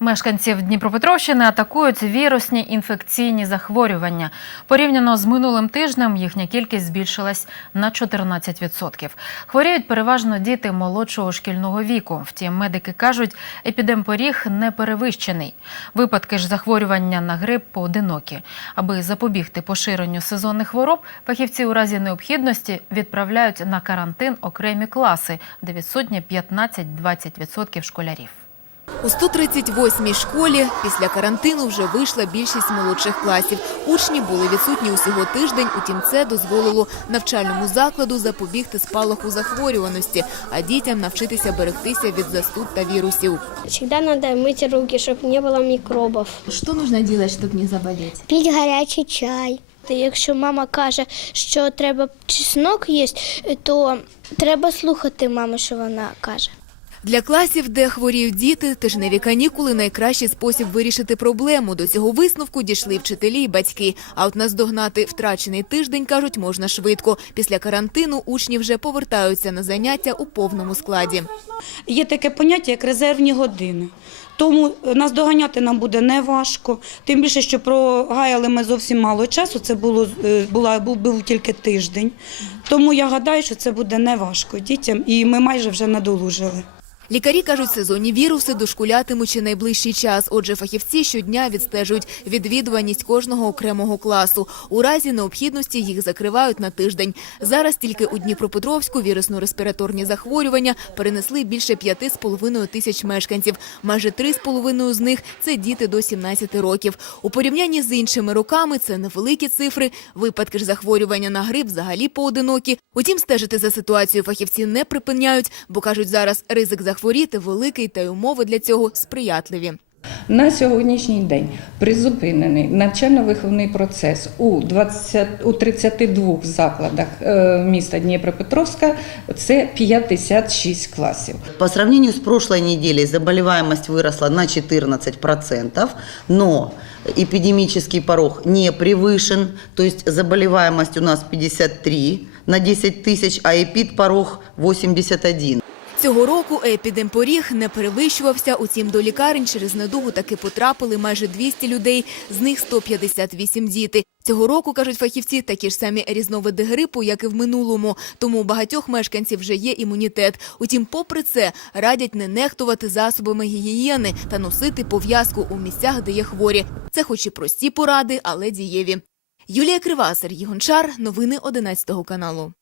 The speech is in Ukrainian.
Мешканців Дніпропетровщини атакують вірусні інфекційні захворювання. Порівняно з минулим тижнем їхня кількість збільшилась на 14%. Хворіють переважно діти молодшого шкільного віку. Втім, медики кажуть, епідемпоріг не перевищений. Випадки ж захворювання на грип поодинокі. Аби запобігти поширенню сезонних хвороб, фахівці у разі необхідності відправляють на карантин окремі класи, де відсутні 15-20% школярів. У 138-й школі після карантину вже вийшла більшість молодших класів. Учні були відсутні усього тиждень, утім це дозволило навчальному закладу запобігти спалаху захворюваності, а дітям навчитися берегтися від застуд та вірусів. Всегда надо мыть руки, чтобы не было микробов. Что нужно делать, чтобы не заболеть? Піть гарячий чай. Та Якщо мама каже, що треба чеснок їсти, то треба слухати маму, що вона каже. Для класів, де хворіють діти, тижневі канікули – найкращий спосіб вирішити проблему. До цього висновку дійшли вчителі і батьки. А от наздогнати втрачений тиждень, кажуть, можна швидко. Після карантину учні вже повертаються на заняття у повному складі. Є таке поняття, як резервні години. Тому наздоганяти нам буде неважко. Тим більше, що прогаяли ми зовсім мало часу. Це було е, була був, був тільки тиждень. Тому я гадаю, що це буде неважко дітям, і ми майже вже надолужили. Лікарі кажуть, сезонні віруси дошкулятимуть ще найближчий час. Отже, фахівці щодня відстежують відвідуваність кожного окремого класу. У разі необхідності їх закривають на тиждень. Зараз тільки у Дніпропетровську вірусно-респіраторні захворювання перенесли більше 5,5 тисяч мешканців. Майже 3,5 з них – це діти до 17 років. У порівнянні з іншими роками це невеликі цифри. Випадки ж захворювання на грип взагалі поодинокі. Утім, стежити за ситуацією фахівці не припиняють, бо кажуть, зараз ризик захворіти великий та й умови для цього сприятливі. На сьогоднішній день призупинений навчально-виховний процес у 20, у 32 закладах е, міста Дніпропетровська. Це 56 класів. По сравнению с прошлой неделей заболеваемость выросла на 14%, но эпидемический порог не превышен, то есть заболеваемость у нас 53 на 10 тысяч, а эпид-порог 81. Цього року епідемпоріг не перевищувався, утім до лікарень через недугу таки потрапили майже 200 людей, з них 158 діти. Цього року, кажуть фахівці, такі ж самі різновиди грипу, як і в минулому, тому у багатьох мешканців вже є імунітет. Утім, попри це, радять не нехтувати засобами гігієни та носити пов'язку у місцях, де є хворі. Це хоч і прості поради, але дієві. Юлія Крива, Сергій Гончар, новини 11 каналу.